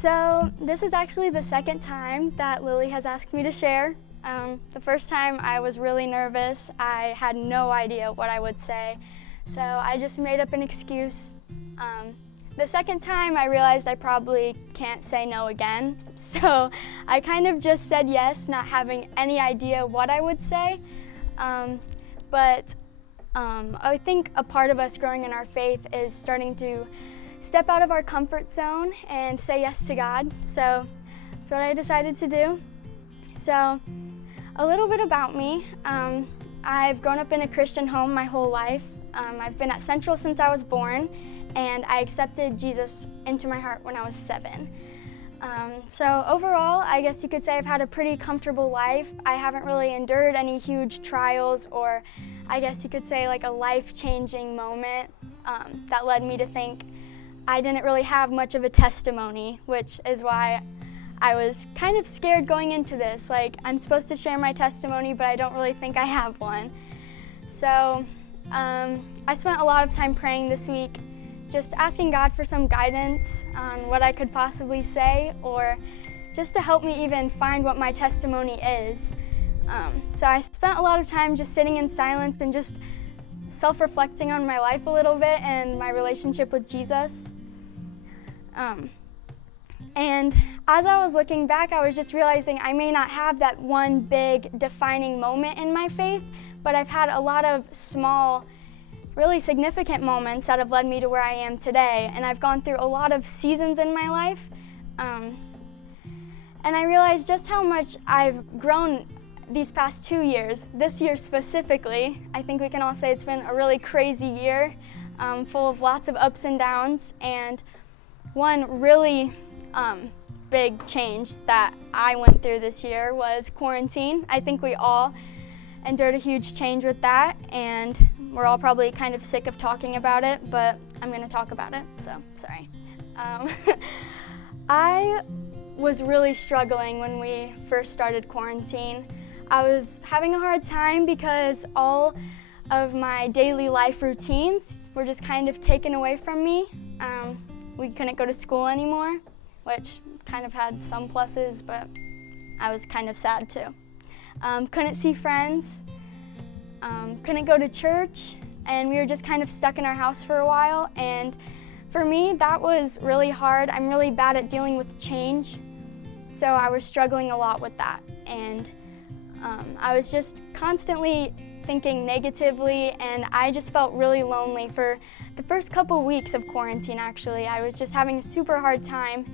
So this is actually the second time that Lily has asked me to share. The first time I was really nervous. I had no idea what I would say, so I just made up an excuse. The second time I realized I probably can't say no again, so I kind of just said yes, not having any idea what I would say. But I think a part of us growing in our faith is starting to step out of our comfort zone and say yes to God. So that's what I decided to do. So a little bit about me. I've grown up in a Christian home my whole life. I've been at Central since I was born, and I accepted Jesus into my heart when I was 7. So overall, I guess you could say I've had a pretty comfortable life. I haven't really endured any huge trials, or I guess you could say like a life-changing moment that led me to think I didn't really have much of a testimony, which is why I was kind of scared going into this. Like, I'm supposed to share my testimony, but I don't really think I have one. So I spent a lot of time praying this week, just asking God for some guidance on what I could possibly say, or just to help me even find what my testimony is. So I spent a lot of time just sitting in silence and just self-reflecting on my life a little bit and my relationship with Jesus. And as I was looking back, I was just realizing I may not have that one big defining moment in my faith, but I've had a lot of small, really significant moments that have led me to where I am today. And I've gone through a lot of seasons in my life. And I realized just how much I've grown these past 2 years. This year specifically, I think we can all say it's been a really crazy year, full of lots of ups and downs. And one really big change that I went through this year was quarantine. I think we all endured a huge change with that, and we're all probably kind of sick of talking about it, but I'm going to talk about it, so sorry. I was really struggling when we first started quarantine. I was having a hard time because all of my daily life routines were just kind of taken away from me. We couldn't go to school anymore, which kind of had some pluses, but I was kind of sad too. Couldn't see friends, couldn't go to church, and we were just kind of stuck in our house for a while. And for me, that was really hard. I'm really bad at dealing with change, so I was struggling a lot with that. And I was just constantly thinking negatively, and I just felt really lonely for the first couple weeks of quarantine, actually. I was just having a super hard time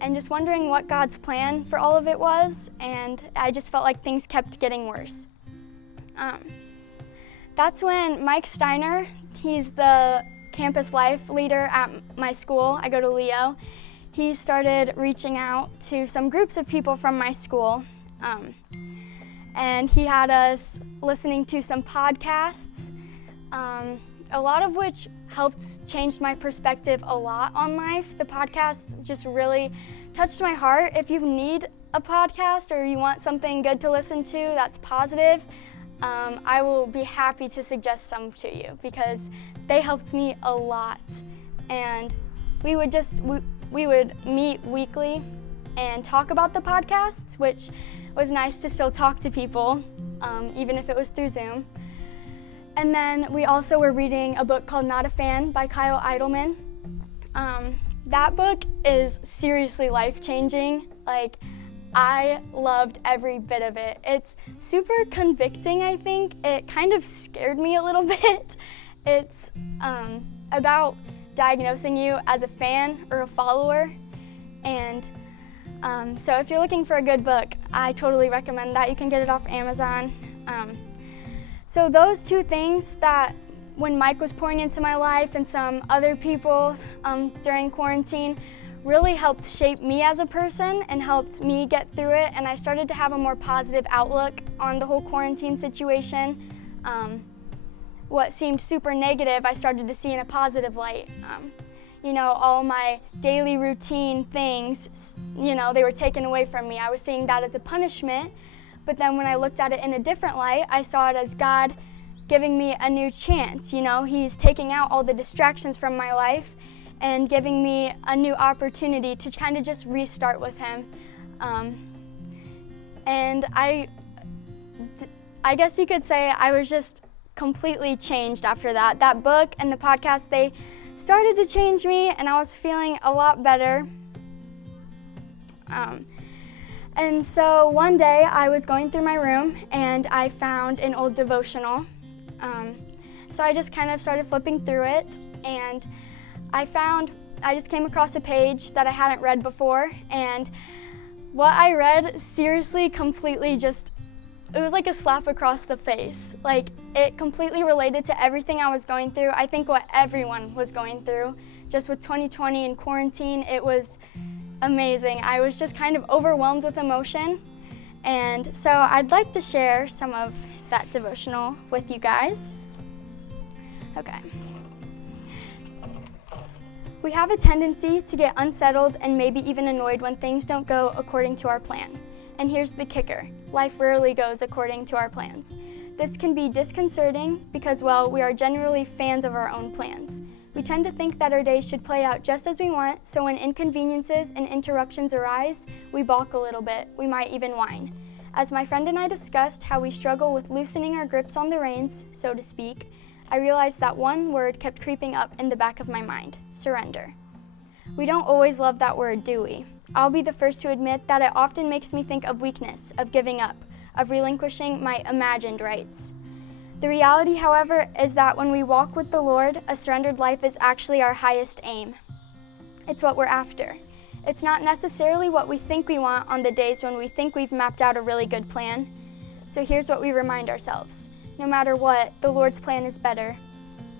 and just wondering what God's plan for all of it was, and I just felt like things kept getting worse. That's when Mike Steiner, he's the campus life leader at my school, I go to Leo, he started reaching out to some groups of people from my school, and he had us listening to some podcasts, a lot of which helped change my perspective a lot on life. The podcasts just really touched my heart. If you need a podcast or you want something good to listen to that's positive, I will be happy to suggest some to you because they helped me a lot. And we would meet weekly and talk about the podcasts, which was nice to still talk to people, even if it was through Zoom. And then we also were reading a book called Not a Fan by Kyle Idleman. That book is seriously life-changing. Like, I loved every bit of it. It's super convicting, I think. It kind of scared me a little bit. It's about diagnosing you as a fan or a follower. And so if you're looking for a good book, I totally recommend that. You can get it off Amazon. So those two things, that when Mike was pouring into my life and some other people during quarantine, really helped shape me as a person and helped me get through it. And I started to have a more positive outlook on the whole quarantine situation. What seemed super negative, I started to see in a positive light. All my daily routine things, they were taken away from me. I was seeing that as a punishment. But then when I looked at it in a different light, I saw it as God giving me a new chance. He's taking out all the distractions from my life and giving me a new opportunity to kind of just restart with him. And I guess you could say I was just completely changed after that. That book and the podcast, they started to change me, and I was feeling a lot better. And so one day I was going through my room and I found an old devotional. So I just kind of started flipping through it, and I just came across a page that I hadn't read before, and what I read seriously completely it was like a slap across the face. Like, it completely related to everything I was going through. I think what everyone was going through, just with 2020 and quarantine, it was amazing. I was just kind of overwhelmed with emotion. And so I'd like to share some of that devotional with you guys. Okay. We have a tendency to get unsettled and maybe even annoyed when things don't go according to our plan. And here's the kicker: life rarely goes according to our plans. This can be disconcerting because, well, we are generally fans of our own plans. We tend to think that our days should play out just as we want, so when inconveniences and interruptions arise, we balk a little bit, we might even whine. As my friend and I discussed how we struggle with loosening our grips on the reins, so to speak, I realized that one word kept creeping up in the back of my mind: surrender. We don't always love that word, do we? I'll be the first to admit that it often makes me think of weakness, of giving up, of relinquishing my imagined rights. The reality, however, is that when we walk with the Lord, a surrendered life is actually our highest aim. It's what we're after. It's not necessarily what we think we want on the days when we think we've mapped out a really good plan. So here's what we remind ourselves. No matter what, the Lord's plan is better.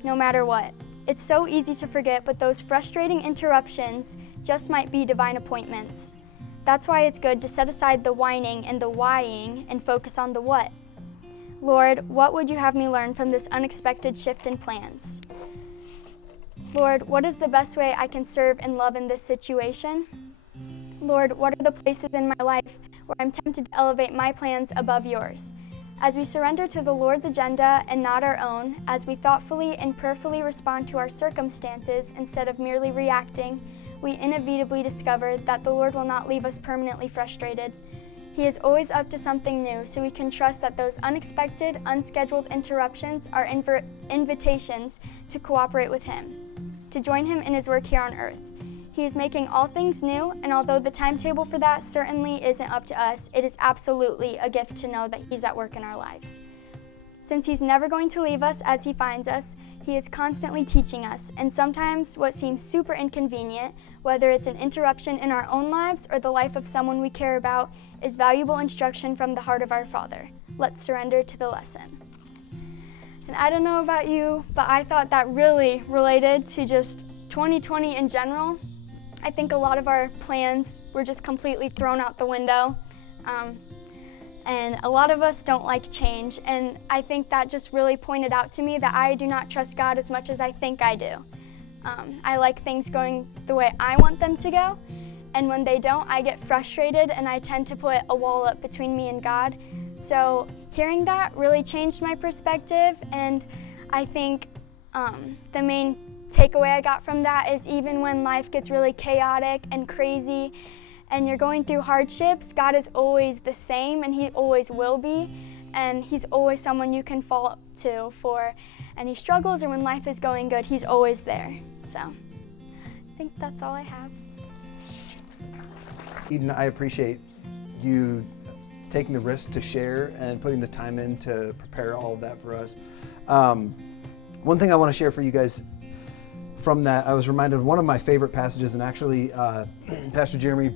No matter what. It's so easy to forget, but those frustrating interruptions just might be divine appointments. That's why it's good to set aside the whining and the whying and focus on the what. Lord, what would you have me learn from this unexpected shift in plans? Lord, what is the best way I can serve and love in this situation? Lord, what are the places in my life where I'm tempted to elevate my plans above yours? As we surrender to the Lord's agenda and not our own, as we thoughtfully and prayerfully respond to our circumstances instead of merely reacting, we inevitably discover that the Lord will not leave us permanently frustrated. He is always up to something new, so we can trust that those unexpected, unscheduled interruptions are invitations to cooperate with Him, to join Him in His work here on earth. He is making all things new, and although the timetable for that certainly isn't up to us, it is absolutely a gift to know that He's at work in our lives. Since He's never going to leave us as He finds us, He is constantly teaching us, and sometimes what seems super inconvenient, whether it's an interruption in our own lives or the life of someone we care about, is valuable instruction from the heart of our Father. Let's surrender to the lesson. And I don't know about you, but I thought that really related to just 2020 in general. I think a lot of our plans were just completely thrown out the window. And a lot of us don't like change. And I think that just really pointed out to me that I do not trust God as much as I think I do. I like things going the way I want them to go. And when they don't, I get frustrated and I tend to put a wall up between me and God. So hearing that really changed my perspective. And I think the main takeaway I got from that is even when life gets really chaotic and crazy and you're going through hardships, God is always the same and He always will be, and He's always someone you can fall to for any struggles, or when life is going good, He's always there. So I think that's all I have. Eden, I appreciate you taking the risk to share and putting the time in to prepare all of that for us. One thing I want to share for you guys from that, I was reminded of one of my favorite passages, and actually Pastor Jeremy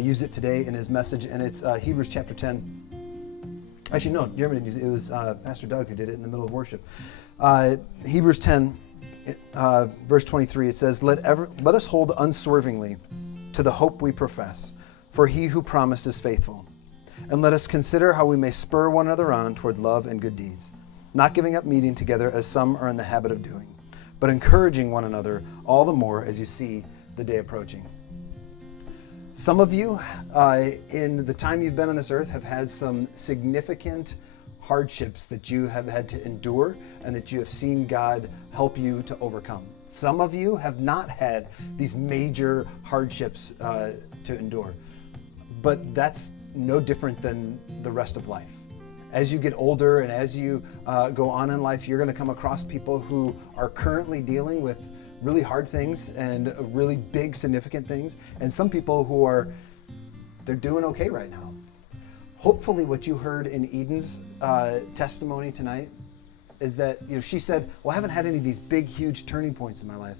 used it today in his message, and it's Hebrews chapter 10. Actually, no, Jeremy didn't use it. It was Pastor Doug who did it in the middle of worship. Hebrews 10, verse 23, it says, Let us hold unswervingly to the hope we profess, for He who promised is faithful. And let us consider how we may spur one another on toward love and good deeds, not giving up meeting together as some are in the habit of doing, but encouraging one another all the more as you see the day approaching. Some of you, in the time you've been on this earth, have had some significant hardships that you have had to endure and that you have seen God help you to overcome. Some of you have not had these major hardships to endure, but that's no different than the rest of life. As you get older and as you go on in life, you're going to come across people who are currently dealing with really hard things and really big, significant things, and some people who they're doing okay right now. Hopefully what you heard in Eden's testimony tonight is that, she said, well, I haven't had any of these big, huge turning points in my life.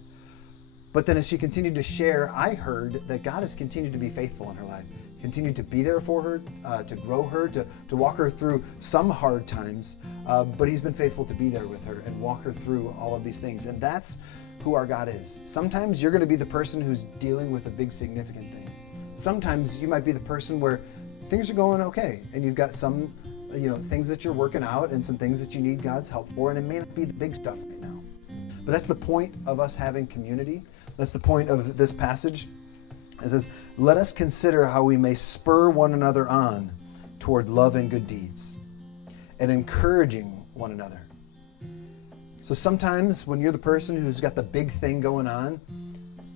But then as she continued to share, I heard that God has continued to be faithful in her life, continued to be there for her, to grow her, to walk her through some hard times, but he's been faithful to be there with her and walk her through all of these things. And that's who our God is. Sometimes you're going to be the person who's dealing with a big, significant thing. Sometimes you might be the person where things are going okay, and you've got some things that you're working out and some things that you need God's help for, and it may not be the big stuff right now. But that's the point of us having community. That's the point of this passage. It says, let us consider how we may spur one another on toward love and good deeds, and encouraging one another. So sometimes when you're the person who's got the big thing going on,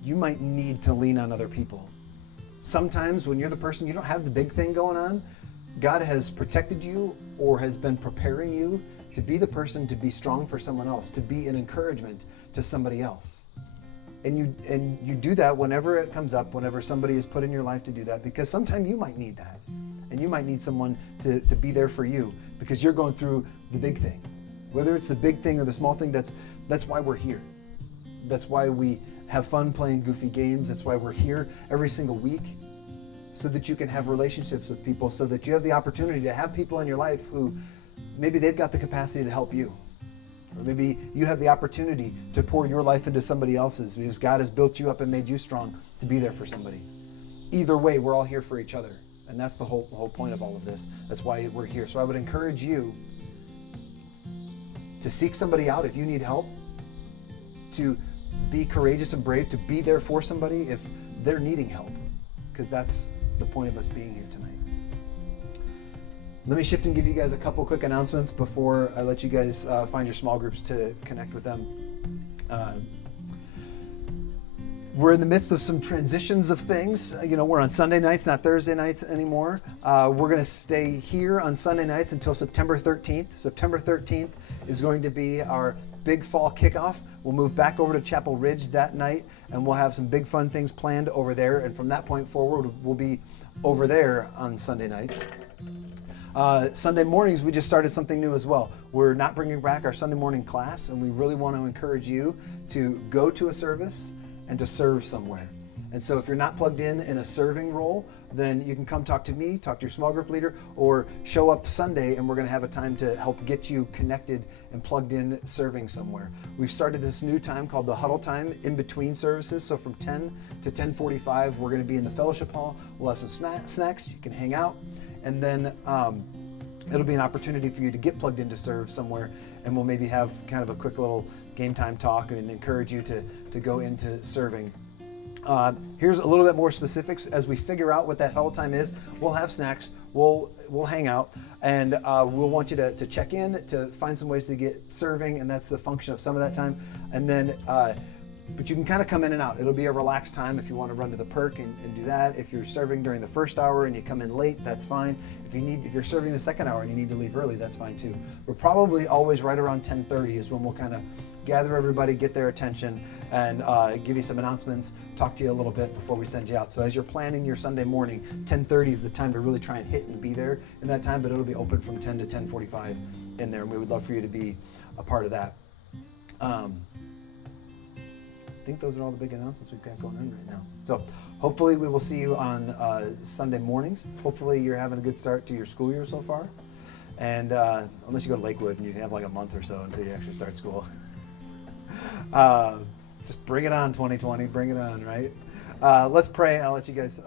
you might need to lean on other people. Sometimes when you're the person, you don't have the big thing going on, God has protected you or has been preparing you to be the person to be strong for someone else, to be an encouragement to somebody else. And you do that whenever it comes up, whenever somebody is put in your life to do that, because sometimes you might need that. And you might need someone to be there for you because you're going through the big thing. Whether it's the big thing or the small thing, that's why we're here. That's why we have fun playing goofy games. That's why we're here every single week, so that you can have relationships with people, so that you have the opportunity to have people in your life who maybe they've got the capacity to help you. Or maybe you have the opportunity to pour your life into somebody else's because God has built you up and made you strong to be there for somebody. Either way, we're all here for each other. And that's the whole point of all of this. That's why we're here. So I would encourage you to seek somebody out if you need help, to be courageous and brave, to be there for somebody if they're needing help, because that's the point of us being here tonight. Let me shift and give you guys a couple quick announcements before I let you guys find your small groups to connect with them. We're in the midst of some transitions of things. We're on Sunday nights, not Thursday nights anymore. We're going to stay here on Sunday nights until September 13th. September 13th is going to be our big fall kickoff. We'll move back over to Chapel Ridge that night, and we'll have some big fun things planned over there. And from that point forward, we'll be over there on Sunday nights. Sunday mornings, we just started something new as well. We're not bringing back our Sunday morning class, and we really want to encourage you to go to a service and to serve somewhere. And so if you're not plugged in a serving role, then you can come talk to me, talk to your small group leader, or show up Sunday, and we're going to have a time to help get you connected and plugged in serving somewhere. We've started this new time called the huddle time in between services. So from 10 to 10:45, we're going to be in the fellowship hall. We'll have some snacks. You can hang out. And then it'll be an opportunity for you to get plugged in to serve somewhere, and we'll maybe have kind of a quick little game time talk and encourage you to go into serving. Here's a little bit more specifics. As we figure out what that huddle time is, we'll have snacks, we'll hang out, and we'll want you to check in, to find some ways to get serving, and that's the function of some of that time. And then but you can kind of come in and out. It'll be a relaxed time if you want to run to the perk and do that. If you're serving during the first hour and you come in late, that's fine. If you're serving the second hour and you need to leave early, that's fine too. We're probably always right around 10:30 is when we'll kind of gather everybody, get their attention, and give you some announcements, talk to you a little bit before we send you out. So as you're planning your Sunday morning, 10:30 is the time to really try and hit and be there in that time, but it'll be open from 10 to 10:45 in there, and we would love for you to be a part of that. I think those are all the big announcements we've got going on right now. So hopefully we will see you on Sunday mornings. Hopefully you're having a good start to your school year so far. And unless you go to Lakewood and you have like a month or so until you actually start school. Just bring it on, 2020, bring it on, right? Let's pray, and I'll let you guys